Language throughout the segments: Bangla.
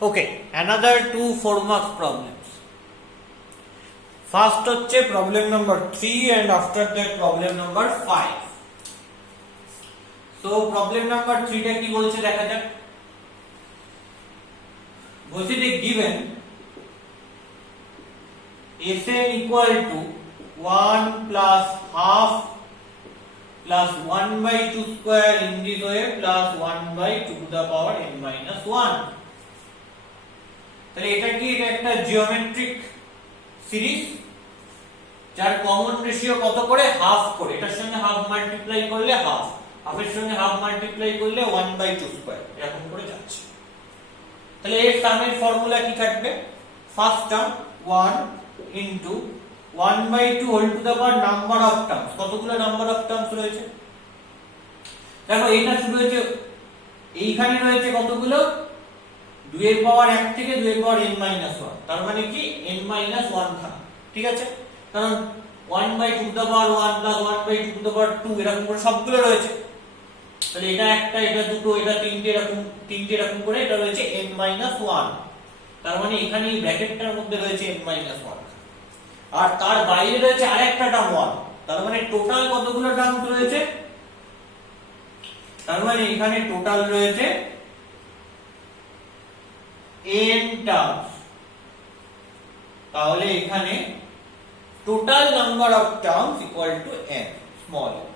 Okay, another two 4 marks problems. First হচ্ছে problem number 3 and after that problem number 5. So problem number 3 টা কি বলছে দেখা যাক। বলছে যে given Sn equal to 1 plus half plus 1 by 2 square in this way plus 1 by 2 to the power n minus 1. তাহলে এটা কি, এটা একটা জিওমেট্রিক সিরিজ যার কমন রেশিও কত করে, হাফ করে। এটার সঙ্গে হাফ মাল্টিপ্লাই করলে হাফ, হাফের সঙ্গে হাফ মাল্টিপ্লাই করলে 1 by 2 স্কয়ার, এরকম করে যাচ্ছে। তাহলে এর সামের ফর্মুলা কি থাকবে? First term 1 into 1 by 2 whole to the power number of terms. কতগুলো নাম্বার অফ টার্মস রয়েছে দেখো, এটা শুরু হয়েছে এইখানে রয়েছে কতগুলো, 2 এর পাওয়ার 1 থেকে 2 এর পাওয়ার n minus 1, তার মানে কি n minus 1 থাকে, ঠিক আছে? কারণ 1 by 2 to the power 1 plus 1 by 2 to the power 2 এরকম করে সবগুলো রয়েছে। তাহলে এটা একটা, এটা দুটো, এটা তিনটে, এরকম করে এটা রয়েছে n minus 1। তার মানে এখানে এই ব্র্যাকেটটার মধ্যে রয়েছে n minus 1, আর তার বাইরে রয়েছে আরেকটা টার্ম 1। তার মানে টোটাল কতগুলো টার্ম রয়েছে? তার মানে এখানে টোটাল রয়েছে n টার্মস। তাহলে এখানে total number of terms equal to n, small n,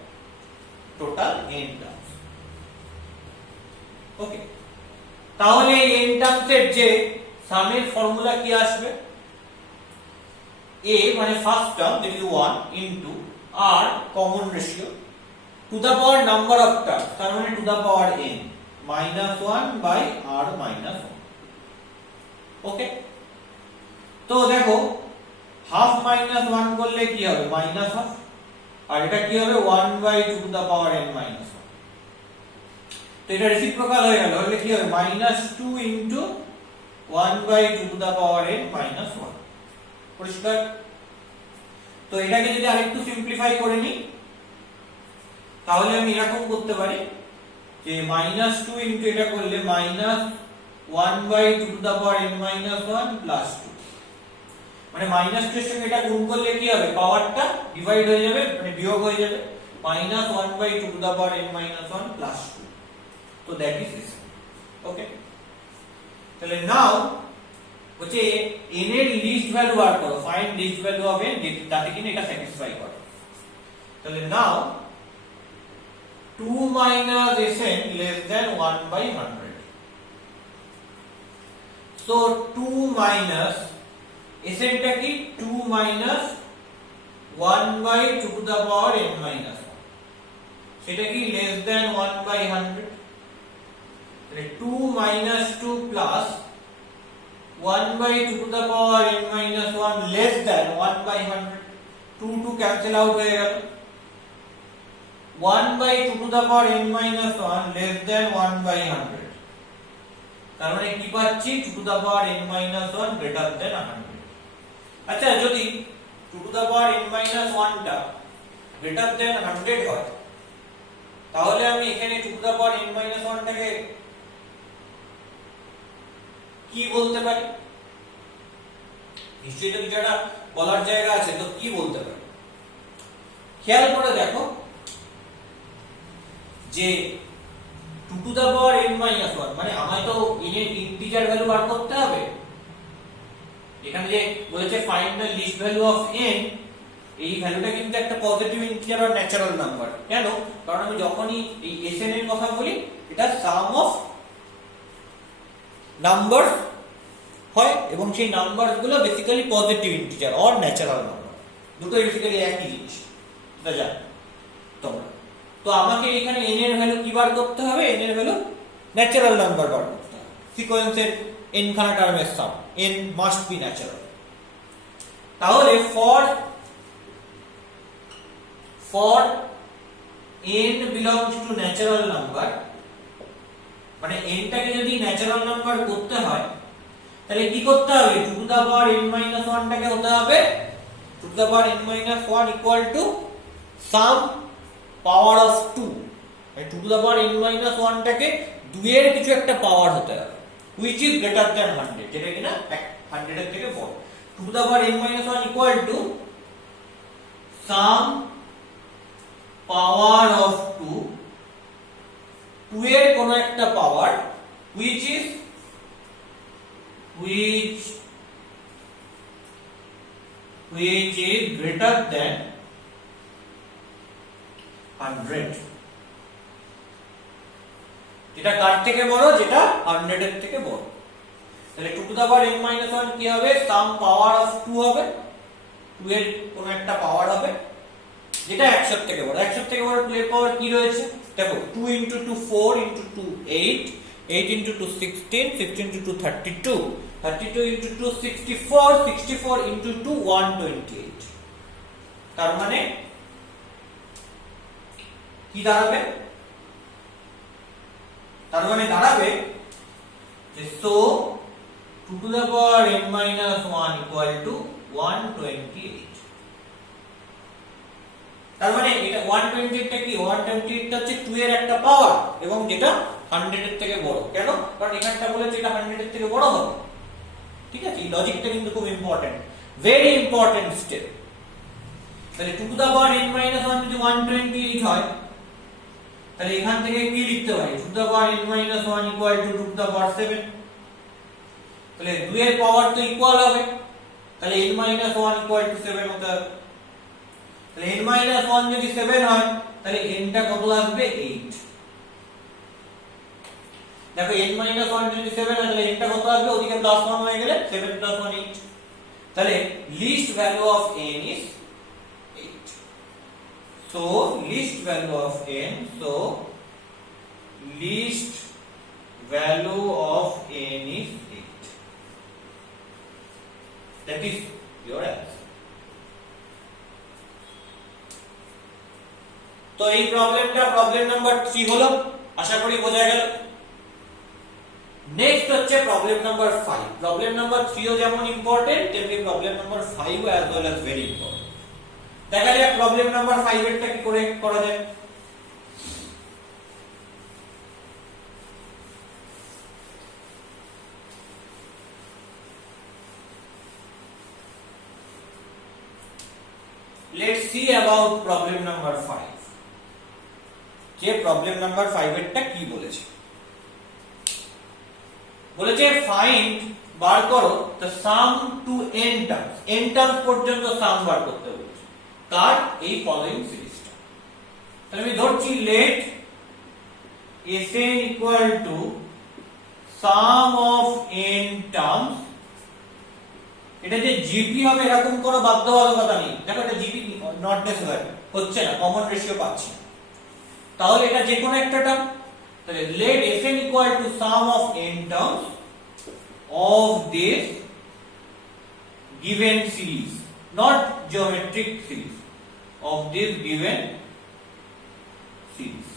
total n টার্মস। ওকে, তাহলে n টার্মসের যে সামের ফর্মুলা কি আসবে? a মানে first term, that is 1 into r common ratio to the power number of terms, তার মানে to the power n minus 1 by r minus 1। Okay, তো দেখো হাফ মাইনাস 1 করলে কি হবে? মাইনাস হাফ, আর এটা কি হবে? 1 by 2 to the power n minus 1। তো এটা রেসিপ্রোকাল হয়ে গেল, তাহলে কি হবে? Minus 2 into 1 by 2 to the power n minus 1। পরিষ্কার? তো এটাকে যদি আরেকটু সিম্পলিফাই করে নিই, তাহলে আমি এরকম করতে পারি যে মাইনাস 2 into এটা করলে minus 1 by 2 to the power n minus 1 plus 2, মানে মাইনাস 2 এর সঙ্গে এটা গুণ করলে কি হবে? পাওয়ারটা ডিভাইড হয়ে যাবে, মানে বিয়োগ হয়ে যাবে, minus 1 by 2 to the power n minus 1 plus 2। তো দ্যাট ইজ দিস। ওকে, তাহলে নাও হচ্ছে n এর লিস্ট ভ্যালু বার করো, find least value of n, যাতে কিনা এটা স্যাটিসফাই করে। তাহলে নাও 2 minus sn less than 1 by 100। so 2 minus sn টা কি? 2 minus 1 by 2 to the power n minus 1, সেটা কি? less than 1 by 100। তাহলে 2 minus 2 plus 1 by 2 to the power n minus 1 less than 1 by 100, 2 cancel out হয়ে গেল। 1 by 2 to the power n minus 1 less than 1 by 100, তার মানে কি পাচ্ছি? 2 to the power n minus 1 greater than 100। আচ্ছা, যদি 2 to the power n minus 1 টা greater than 100 হয়, তাহলে আমি এখানে 2 to the power n minus 1 টাকে কি বলতে পারি? নিশ্চয়ই তো কিছু একটা বলার জায়গা আছে, তো কি বলতে পারি? খেয়াল করে দেখো যে 2 to the power n minus 1, মানে আমায় তো n এর ইন্টিজার ভ্যালু বার করতে হবে। এখানে যে বলেছে find the least value of n, এই ভ্যালুটা কিন্তু একটা পজিটিভ ইন্টিজার আর ন্যাচারাল নাম্বার। কেন? কারণ আমি যখনই এই sn এর কথা বলি, এটা সাম অফ নাম্বার হয়, এবং সেই নাম্বারস গুলো basically positive integer or natural number, দুটোই বেসিক্যালি একই জিনিস, এটা জানো তোমরা। তো আমাকে এখানে n এর ভ্যালু কি বার করতে হবে? n এর ভ্যালু ন্যাচারাল নাম্বার বার করতে হবে। সিকোয়েন্সের n খানা টার্মের সাম, n মাস্ট বি ন্যাচারাল। তাহলে for n belongs to natural number, মানে n টাকে যদি ন্যাচারাল নাম্বার করতে হয়, তাহলে কি করতে হবে? 2 to the power n minus 1 টাকে হতে হবে 2 to the power n minus 1 equal to sum power of 2, মানে 2 to the power n minus 1 টাকে 2 এর কিছু একটা পাওয়ার হতে হবে। which is greater than 100, যেটা কিনা 100 এর থেকে বড়। 2 to the power n minus 1 equal to some power of 2 এর কোন একটা পাওয়ার which is greater than 100, যেটা কার থেকে বড়, যেটা 100 এর থেকে বড়। তাহলে 2 to the power n minus 1 কি হবে, সাম পাওয়ার অফ 2 হবে, 2 এর কোন একটা পাওয়ার হবে যেটা 100 এর থেকে বড়। 100 এর থেকে বড় 2 এর পাওয়ার কি রয়েছে, দেখো 2 into 2 4 into 2 8, 8 into 2 16, 16 into 2 32, 32 into 2 64, 64 into 2 128। তার মানে কি দাঁড়াবে, তার মানে দাঁড়াবে যে so 2 to the power n minus 1 equal to 128। তার মানে এটা 128 টা কি, 128 টা হচ্ছে 2 এর একটা পাওয়ার এবং যেটা 100 এর থেকে বড়। কেন, কারণ এখানটা বলেছে এটা 100 এর থেকে বড় হবে। ঠিক আছে, এই লজিকটা কিন্তু খুব ইম্পর্টেন্ট, ভেরি ইম্পর্টেন্ট স্টেপ। তাহলে 2 to the power n minus 1 যদি 128 হয়, তাহলে এখান থেকে কি লিখতে পারি, 2 to the power n minus 1 equal to 2 to the power 7। তাহলে 2 এর পাওয়ার তো ইকুয়াল হবে, তাহলে n minus 1 equal to 7 হতে হবে। তাহলে n minus 1 যদি 7 হয়, তাহলে n টা কত আসবে, 8। দেখো n minus 1 যদি 7 হয়, তাহলে n টা কত আসবে, ওদিকে প্লাস 1 হয়ে গেলে 7 plus 1 8। তাহলে least value of n is 8। So least value of n, so least value of n is 8। That is your answer। তো এই প্রবলেমটা প্রবলেম নাম্বার 3 হলো, আশা করি বোঝা গেল। নেক্সট হচ্ছে প্রবলেম নাম্বার 5। প্রবলেম নাম্বার 3 ও যেমন ইম্পর্টেন্ট, তেমনি প্রবলেম নাম্বার 5 ও as well as very important। দেখা যাক প্রবলেম নাম্বার 5 এরটা কি করে করা যায়। Let's see about problem number 5। যে প্রবলেম নাম্বার 5 এরটা কি বলেছে, বলেছে ফাইন্ড, বার করো the sum to n terms, n terms পর্যন্ত সাম বার করতে বলেছে তার এই ফলোইং সিরিজটা। তাহলে আমি ধরছি let Sn equal to sum of n terms। এটা যে জিপি হবে এরকম কোনো বাধ্যবাধকতা নেই। দেখো এটা জিপি নট নেসেসারি, হচ্ছে না, কমন রেশিও পাচ্ছি না। তাহলে এটা যে কোনো একটা টার্ম। তাহলে let Sn equal to sum of n terms of this given series, not geometric series, of this given series।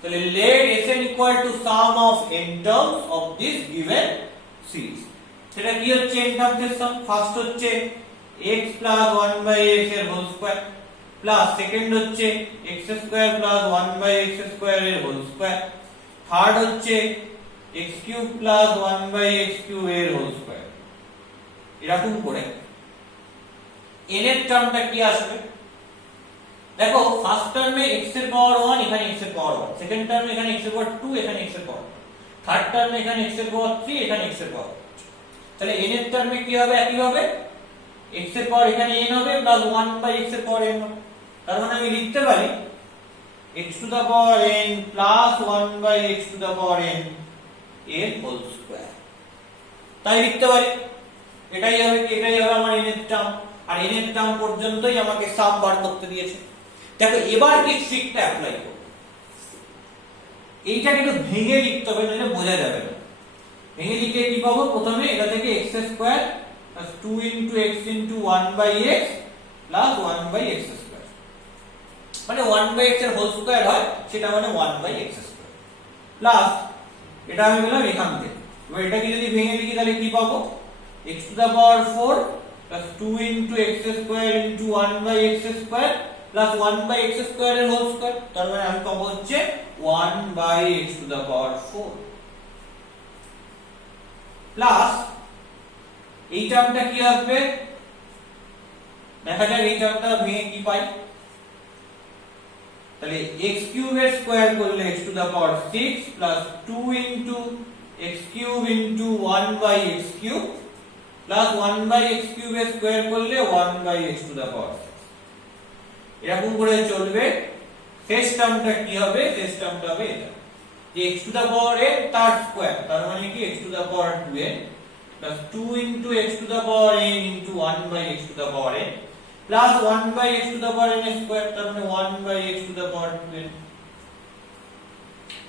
তাহলে let Sn equal to sum of n terms of this given series। সেটা কি হচ্ছে, n টার্মস এর সাম। ফার্স্ট হচ্ছে x plus 1 by x এর হোল স্কয়ার, প্লাস সেকেন্ড হচ্ছে x square plus 1 by x square এর হোল স্কয়ার, থার্ড হচ্ছে x cube plus 1 by x cube এর হোল স্কয়ার। এরকম করে n এর টার্মটা কি আসবে, দেখো ফার্স্ট টার্মে x এর পাওয়ার 1, এখানে x এর পাওয়ার 1, সেকেন্ড টার্মে এখানে x এর পাওয়ার 2, এখানে x এর পাওয়ার 2, থার্ড টার্মে এখানে x এর পাওয়ার 3, এখানে x এর পাওয়ার। তাহলে n এর টার্মে কি হবে, একই হবে, x এর পাওয়ার এখানে n হবে প্লাস 1 বাই x এর পাওয়ার n হবে। তার মানে আমি লিখতে পারি x to the power n plus 1 by x to the power n এর হোল স্কয়ার। তাই লিখতে পারি এটাই হবে কি, এটাই হবে আমার n এর টার্ম। আর n এর টার্ম পর্যন্তই আমাকে সাম বার করতে দিয়েছে। দেখো এবার কি ট্রিকটা অ্যাপ্লাই করব, এইটাকে একটু ভেঙে লিখতে হবে, নইলে বোঝা যাবে না। ভেঙে লিখে কি পাবো, প্রথমে এটা থেকে x square plus 2 into x into 1 by x plus 1 by x square, মানে 1 বাই x এর হোল স্কয়ার হয়, সেটা মানে 1 বাই x স্কয়ার প্লাস এটা আমি পেলাম এখান থেকে। এবার এটাকে যদি ভেঙে লিখি তাহলে কি পাবো, x to the power 4 plus 2 into x square into 1 by x square plus 1 by x square এর হোল স্কয়ার। তার মানে আমি পাবো হচ্ছে 1 by x to the power 4। Plus এই টার্মটা কি আসবে, দেখা যাক এই টার্মটা ভেঙে কি পাই। তাহলে x কিউব এর স্কয়ার করলে x to the power 6 plus 2 into x cube into 1 by x cube plus 1 by x cube এর স্কয়ার করলে 1 by x to the power 6। এরকম করে চলবে। শেষ টার্মটা কি হবে, শেষ টার্মটা হবে এটা যে x to the power n তার স্কয়ার, তার মানে কি x to the power 2n plus 2 into x to the power n into 1 by x to the power n plus 1 by x to the power n square, তার মানে 1 by x to the power 2n।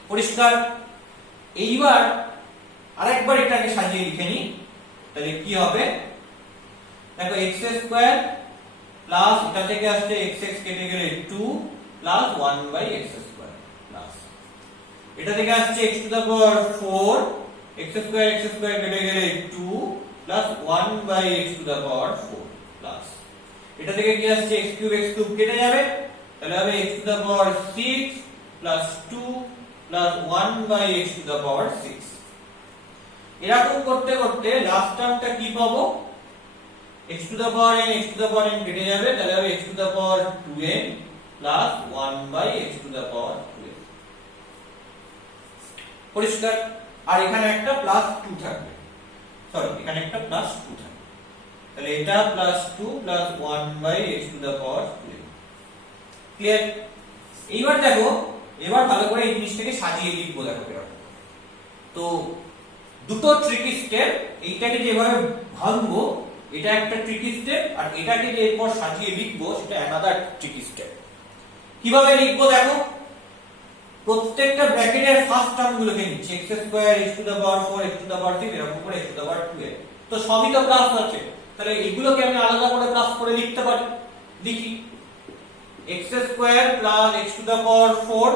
পরিষ্কার? এইবার আরেকবার এটাকে সাজিয়ে লিখে নি। তাহলে কি হবে, দেখো x স্কয়ার প্লাস এটা থেকে আসছে x কেটে গেলে 2 plus 1 by x square plus এটা থেকে আসছে x to the power 4 x square কেটে গেলে 2 plus 1 by x to the power 4 plus এটা থেকে কি আসছে x কিউব কেটে যাবে, তাহলে হবে x to the power 6 plus 2 plus 1 by x to the power 6। এরকম করতে করতে লাস্ট টার্মটা কি পাবো, x to the power n কেটে যাবে, তাহলে হবে x to the power 2n plus 1 by x to the power 2n। পরিষ্কার? আর এখানে একটা প্লাস 2 থাকবে, সরি এখানে একটা প্লাস 2 থাকবে, তাহলে এটা plus 2 plus 1 by x to the power 2n। Clear? এইবার দেখো, এবার ভালো করে এই জিনিসটাকে সাজিয়ে লিখবো। দেখো এরকম তো দুটো ট্রিকি স্টেপ, এইটাকে যেভাবে ভাঙবো এটা একটা ট্রিকি স্টেপ, আর এটাকে যে এরপর সাজিয়ে লিখবো সেটা অ্যানাদার ট্রিকি স্টেপ। কিভাবে লিখবো দেখো, প্রত্যেকটা ব্র্যাকেটের ফার্স্ট টার্ম গুলোকে নিচ্ছি, x square x to the power 4 x to the power 3 এরকম করে x to the power 2n। তো সবই তো প্লাস আছে, তাহলে এগুলোকে আমি আলাদা করে প্লাস করে লিখতে পারি। লিখি x square plus x to the power 4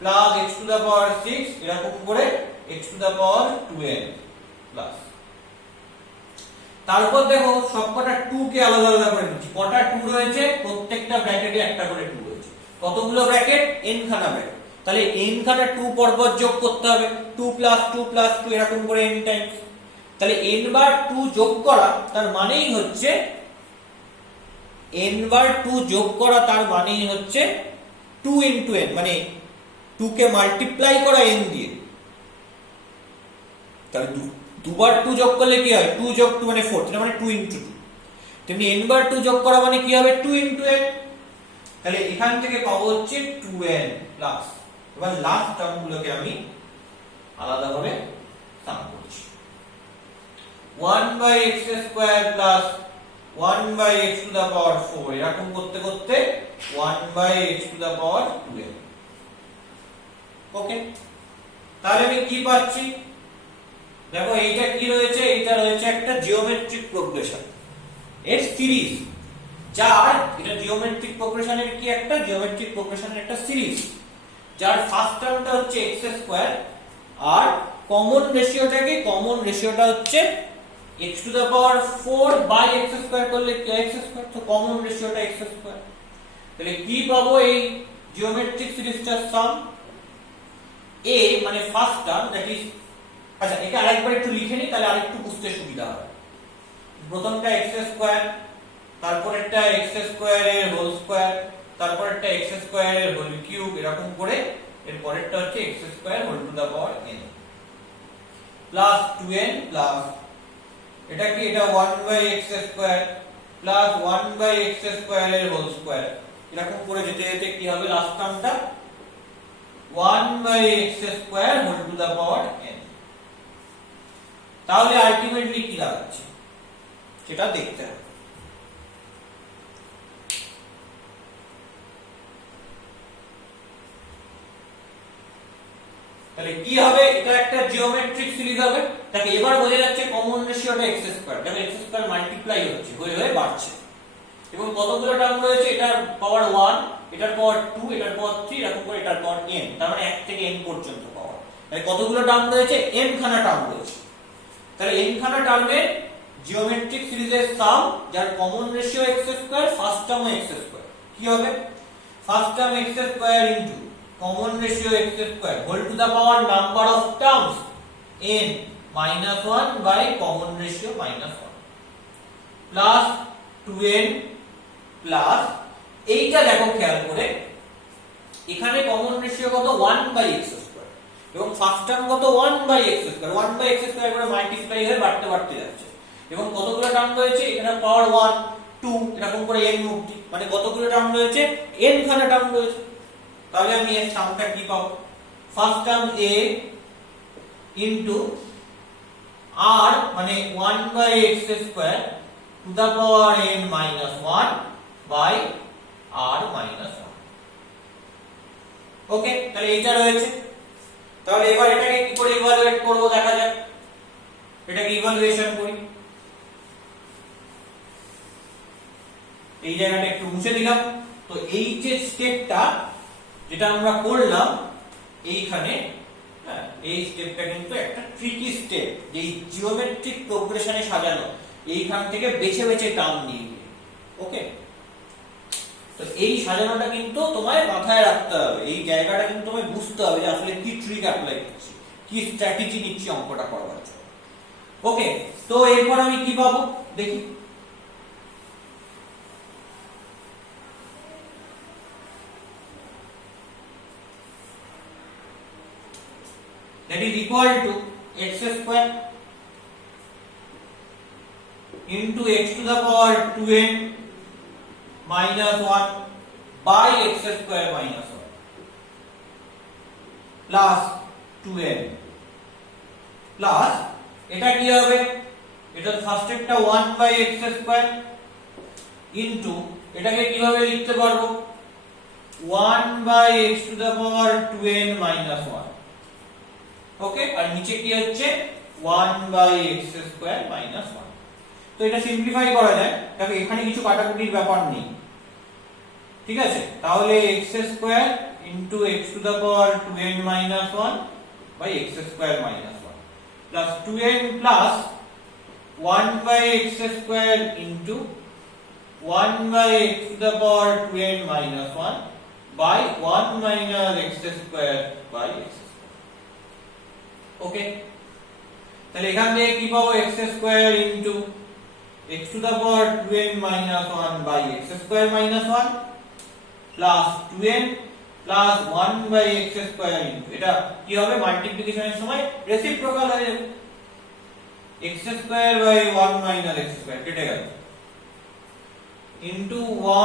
plus x to the power 6 এরকম করে x to the power 2n plus, তারপর দেখো সবকটা 2 কে আলাদা আলাদা করে নিচ্ছি। কটা 2 রয়েছে, প্রত্যেকটা ব্র্যাকেটে একটা করে 2 রয়েছে। কতগুলো ব্র্যাকেট, n খানা ব্র্যাকেট, তাহলে n খানা 2 পরপর যোগ করতে হবে, 2 প্লাস 2 প্লাস 2 এরকম করে n টাইমস। তাহলে n বার 2 যোগ করা তার মানেই হচ্ছে n বার 2 যোগ করা তার মানেই হচ্ছে 2 ইনটু n, মানে 2 কে মাল্টিপ্লাই করা n দিয়ে। তাহলে দুবার 2 যোগ করলে কি হয়, 2 যোগ 2 মানে 4, তার মানে 2 ইনটু 2। তেমনি n বার 2 যোগ করা মানে কি হবে, 2 ইনটু n। তাহলে এখান থেকে পাবো হচ্ছে 2n প্লাস, এবার লাস্ট টার্ম গুলোকে আমি আলাদাভাবে সাম করছি। 1 by x square plus 1 by x to the power 4 এরকম করতে করতে 1 by x to the power 2n। Okay, তাহলে আমি কি পাচ্ছি দেখো, এইটা কি রয়েছে, এইটা রয়েছে একটা জিওমেট্রিক প্রোগ্রেশন এর সিরিজ, যার এটা জিওমেট্রিক প্রোগ্রেশনের কি একটা জিওমেট্রিক প্রোগ্রেশনের একটা সিরিজ, যার ফার্স্ট টার্মটা হচ্ছে x স্কয়ার আর কমন রেশিওটা হচ্ছে x to the power 4 by x square করলে x স্কয়ার, তো কমন রেশিওটা x স্কয়ার। তাহলে কি পাবো, এই জিওমেট্রিক সিরিজটার সাম a মানে ফার্স্ট টার্ম, দ্যাট ইজ, আচ্ছা এটা আরেকবার একটু লিখে নিই তাহলে আরেকটু বুঝতে সুবিধা হবে। প্রথমটা x স্কয়ার, তারপর একটা x স্কয়ার এর হোল স্কয়ার, তারপর একটা x স্কয়ার এর হোল কিউব, এরকম করে এর পরেরটা হচ্ছে x square whole to the power n plus 2n plus এটা কি, এটা 1 by x square plus 1 by x square এর হোল স্কয়ার, এরকম করে যেতে যেতে কি হবে লাস্ট টার্মটা 1 by x square whole to the power n। তাহলে আলটিমেটলি কি দাঁড়াচ্ছে সেটা দেখতে হবে। তাহলে কি হবে, এটা একটা জিওমেট্রিক সিরিজ হবে। তাকে এবার বোঝা যাচ্ছে কমন রেশিওটা x স্কয়ার, দেখো x স্কয়ার মাল্টিপ্লাই হচ্ছে, হয়ে হয়ে বাড়ছে, এবং কতগুলো টার্ম রয়েছে, এটার পাওয়ার 1, এটার পাওয়ার 2, এটার পাওয়ার 3, এরকম করে এটার পাওয়ার n, তার মানে 1 থেকে n পর্যন্ত পাওয়ার। তাহলে কতগুলো টার্ম রয়েছে, n খানা টার্ম রয়েছে। তাহলে n খানা টার্মের জিওমেট্রিক সিরিজের সাম, যার common ratio x square, first term x square, কি হবে, first term x square into common ratio x square whole to the power number of terms n -1 by common ratio -1 plus 2n plus এইটা দেখো খেয়াল করে এখানে কমন রেশিও কত 1/x² এবং ফার্স্ট টার্ম কত 1/x², 1/x² করে মাল্টিপ্লাই হয়ে বাড়তে যাচ্ছে এবং কতগুলো টার্ম রয়েছে এখানে পাওয়ার 1 2 এরকম করে n মুক্তি, মানে কতগুলো টার্ম রয়েছে n খানা টার্ম রয়েছে। তাহলে আমি এর সামটা কি পাবো, first term a into r মানে 1/x² to the power n minus 1 by r minus 1। Okay, তাহলে এইটা রয়েছে। তাহলে এবার এটাকে কি করে ইভালুয়েট করব দেখা যাক, এটাকে ইভালুয়েশন করি। এই জায়গাটা একটু মুছে দিলাম। তো এই যে স্টেপটা যেটা আমরা করলাম এইখানে, হ্যাঁ এই স্টেপটা কিন্তু একটা ট্রিকি স্টেপ, যে জিওমেট্রিক প্রোগ্রেশনে সাজানো, এইখান থেকে বেছে বেছে টার্ম নিয়ে গিয়ে। ওকে, তো এই সাজানোটা কিন্তু তোমায় মাথায় রাখতে হবে, এই জায়গাটা কিন্তু তোমায় বুঝতে হবে যে আসলে কি ট্রিক অ্যাপ্লাই করছি, কি স্ট্র্যাটেজি নিচ্ছি অঙ্কটা করবার জন্য। ওকে, তো এরপর আমি কি পাবো দেখি। That is equal to x² into x to the power 2n minus 1 by x² minus 1 plus 2n plus এটা কি হবে, এটা ফার্স্ট একটা 1/x² into এটাকে কিভাবে লিখতে পারবো 1/x to the power 2n minus 1। ওকে, আর নিচে কি হচ্ছে 1/x² minus 1। তো এটা সিম্পলিফাই করা যায়, দেখো এখানে কিছু কাটাকুটির ব্যাপার নেই, ঠিক আছে। তাহলে x² into x to the power 2n minus 1 by x² minus 1 plus 2n plus 1/x² into 1/x to the power 2n minus 1 by 1 minus x² by x²। ওকে, তাহলে এখান থেকে কি পাবো x² into x to the power 2n minus 1 by x² minus 1 plus 2n plus 1 by x² into এটা কি হবে মাল্টিপ্লিকেশনের সময় রেসিপ্রোকাল হয়ে যাবে, x² by 1 minus x² কেটে গেল into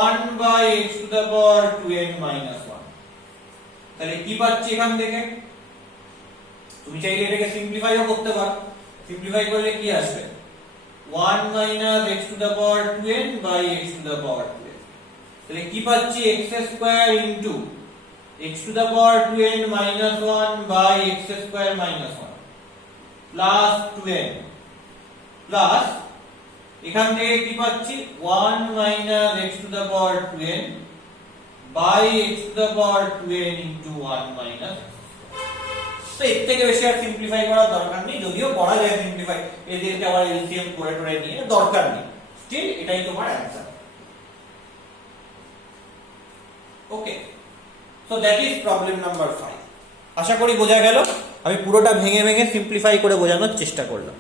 1 by x to the power 2n minus 1। তাহলে কি পাচ্ছি এখান থেকে, তুমি চাইলে এটাকে সিম্পলিফাইও করতে পারো, সিম্পলিফাই করলে কি আসবে 1 minus x to the power 2n by x to the power 2n। তাহলে কি পাচ্ছি x² into x to the power 2n minus 1 by x² minus 1 plus 2n plus এখান থেকে কি পাচ্ছি 1 minus x to the power 2n by x to the power 2n into 1 minus x²। তো এর থেকে বেশি আর সিম্পলিফাই করার দরকার নেই, যদিও করা যায় সিম্পলিফাই, এদেরকে আবার এলসিএম করে নিয়ে দরকার নেই, স্টিল এটাই তোমার answer. Okay, so that is problem number 5। আশা করি বোঝা গেল, আমি পুরোটা ভেঙে ভেঙে সিম্পলিফাই করে বোঝানোর চেষ্টা করলাম।